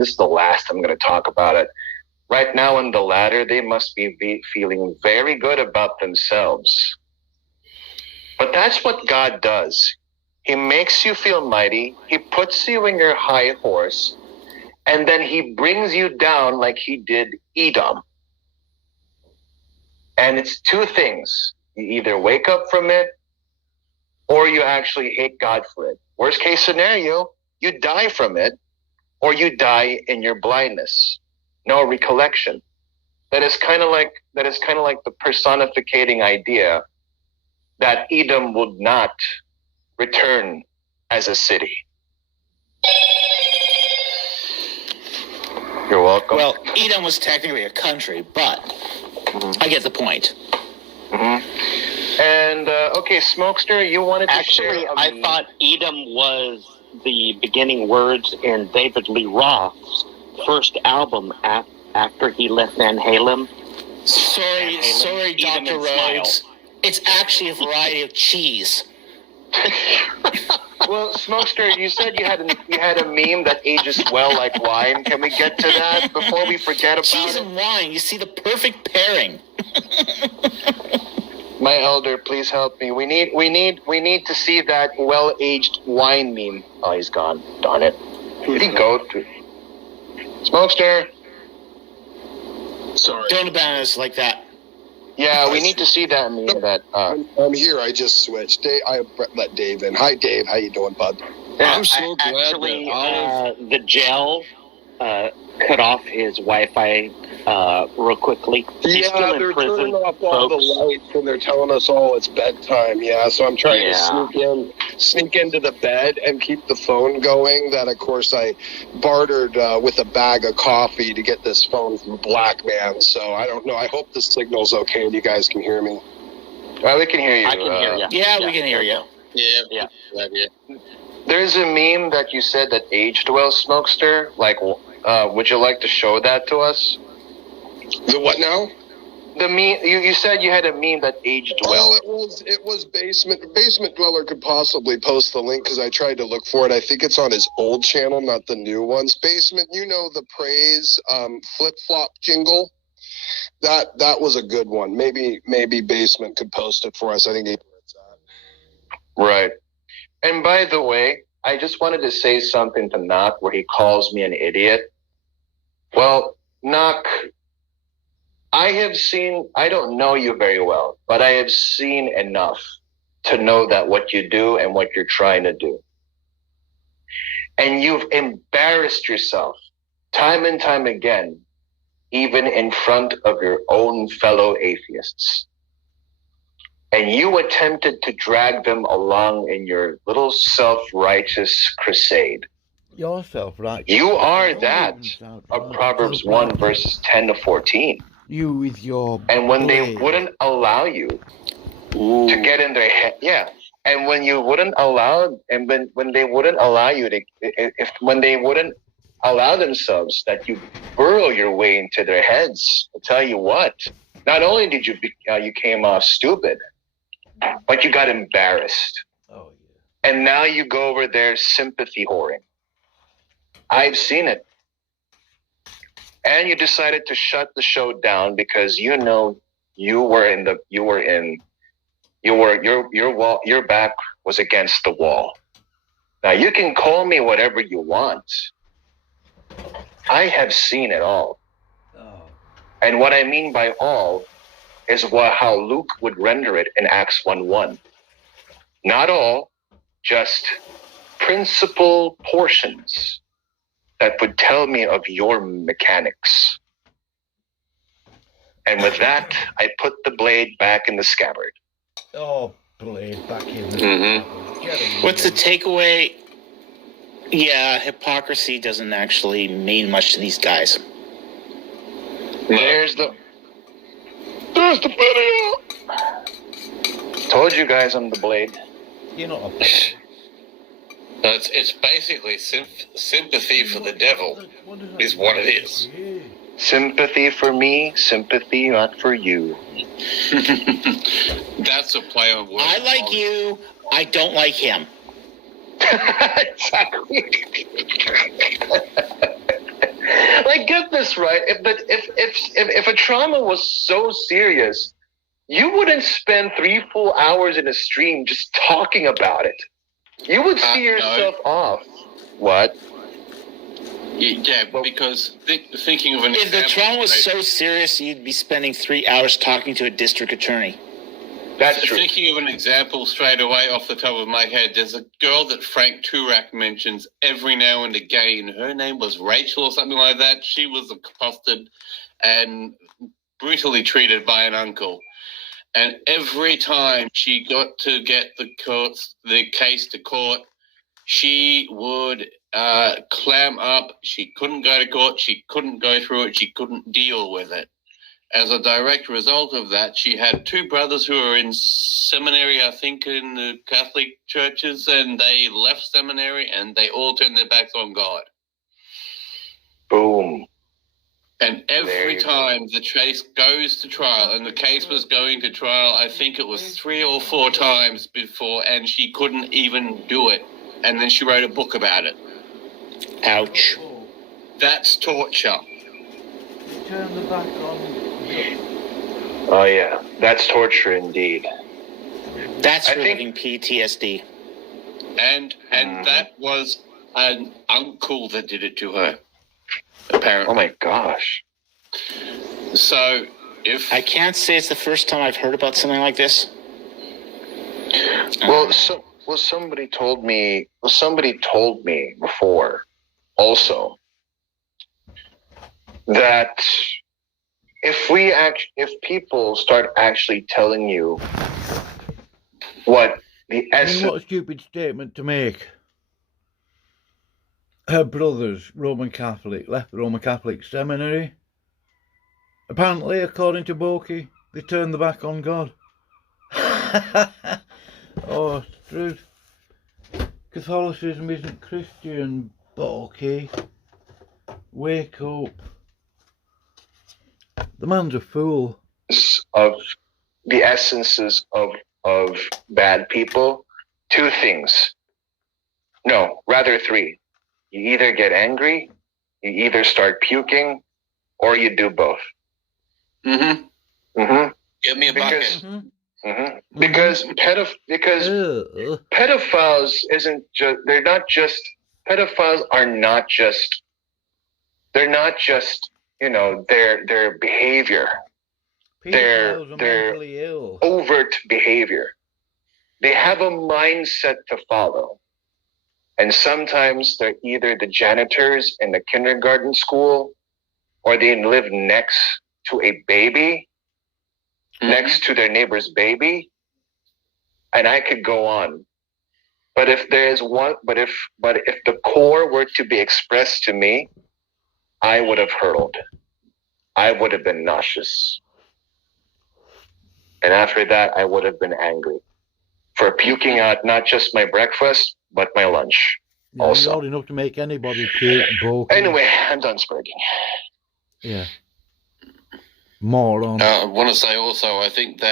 is the last I'm going to talk about it. Right now in the ladder, they must be feeling very good about themselves. But that's what God does. He makes you feel mighty. He puts you in your high horse. And then he brings you down like he did Edom. And it's two things. You either wake up from it or you actually hate God for it. Worst case scenario, you die from it or you die in your blindness. No recollection. That is kind of like the personificating idea that Edom would not return as a city. You're welcome. Well, Edom was technically a country, but I get the point. And, okay, Smokester, you wanted to Actually, share I thought Edom was the beginning words in David Lee Roth's first album after he left Van Halen. Sorry, Edom Dr. and Smile. Rhodes. It's actually a variety of cheese. Well, Smokester, you said you had a meme that ages well like wine. Can we get to that before we forget about Cheese it? and wine, you see the perfect pairing. My elder, please help me. We need to see that well-aged wine meme. Oh, he's gone. Darn it. Where'd he go to? Smokester. Sorry. Don't abandon us like that. Yeah, we need to see that meme. I'm here. I just switched. I let Dave in. Hi, Dave. How you doing, bud? I'm so glad Actually, that the gel cut off his Wi-Fi real quickly. He's still in they're prison, turning off all the folks. lights and they're telling us all it's bedtime. Yeah, so I'm trying to sneak into the bed and keep the phone going. That, of course, I bartered with a bag of coffee to get this phone from Black Man. So I don't know. I hope the signal's okay and you guys can hear me. Well, we can hear you. I can hear you. Yeah, we can hear you. Yeah. There's a meme that you said that aged well, Smokester. Like, would you like to show that to us? The what now? The meme you said you had a meme that aged well. Oh, it was Basement Dweller could possibly post the link because I tried to look for it. I think it's on his old channel, not the new ones. Basement, you know the praise flip flop jingle. That was a good one. Maybe Basement could post it for us. I think he Right. And by the way, I just wanted to say something to Knock where he calls me an idiot. Well, Knock, I don't know you very well, but I have seen enough to know that what you do and what you're trying to do. And you've embarrassed yourself time and time again, even in front of your own fellow atheists. And you attempted to drag them along in your little self-righteous crusade. Your self-righteous. You are that of Proverbs 1 verses 10 to 14. You with your And when they blade. wouldn't allow you to get in their head, and when you wouldn't allow, and when they wouldn't allow you to, when they wouldn't allow themselves that you burrow your way into their heads, I'll tell you what, not only did you came off stupid, but you got embarrassed. Oh, yeah. And now you go over there sympathy whoring. I've seen it. And you decided to shut the show down because you know your back was against the wall. Now you can call me whatever you want. I have seen it all. Oh. And what I mean by all is how Luke would render it in Acts 1:1. Not all, just principal portions that would tell me of your mechanics. And with that, I put the blade back in the scabbard. Oh, blade back in. What's the takeaway? Yeah, hypocrisy doesn't actually mean much to these guys. There's the video. Told you guys I'm the blade. You're not a blade. It's basically sympathy for the devil is what it is. Sympathy for me, sympathy not for you. That's a play on words. I like you. I don't like him. Exactly. I get this right. If a trauma was so serious, you wouldn't spend 3 full hours in a stream just talking about it. You would see yourself off. What? Yeah, because thinking of an If the example, trauma was so serious, you'd be spending 3 hours talking to a district attorney. That's true. Thinking of an example straight away off the top of my head, there's a girl that Frank Turak mentions every now and again. Her name was Rachel or something like that. She was accosted and brutally treated by an uncle. And every time she got to get the case to court, she would clam up. She couldn't go to court. She couldn't go through it. She couldn't deal with it. As a direct result of that, she had 2 brothers who were in seminary, I think, in the Catholic churches, and they left seminary and they all turned their backs on God. Boom. And every time the case goes to trial, and the case was going to trial, I think it was 3 or 4 times before, and she couldn't even do it. And then she wrote a book about it. Ouch. That's torture. Turn the back on. Oh yeah, that's torture indeed. That's I reliving PTSD. And that was an uncle that did it to her, apparently. Oh my gosh. So if I can't say it's the first time I've heard about something like this. Well, somebody told me before also that if people start actually telling you what the essence. What a stupid statement to make. Her brother's Roman Catholic, left the Roman Catholic seminary. Apparently, according to Boki, they turned the back on God. Oh, it's true. Catholicism isn't Christian, Boki. Wake up. The man's a fool. Of the essences of bad people, 2 things. No, rather 3. You either get angry, you either start puking, or you do both. Mm-hmm. Mm-hmm. Give me a bucket. Because pedophiles pedophiles are not just their behavior. Pedophiles are They're mentally ill. overt behavior. They have a mindset to follow. And sometimes they're either the janitors in the kindergarten school, or they live next to a baby, next to their neighbor's baby. And I could go on. But if the core were to be expressed to me, I would have hurled. I would have been nauseous. And after that, I would have been angry for puking out not just my breakfast, but my lunch Yeah, also. you're old enough to make anybody puke, Boki. Anyway, I'm done spreading. Yeah. Moron. I want to say also, I think that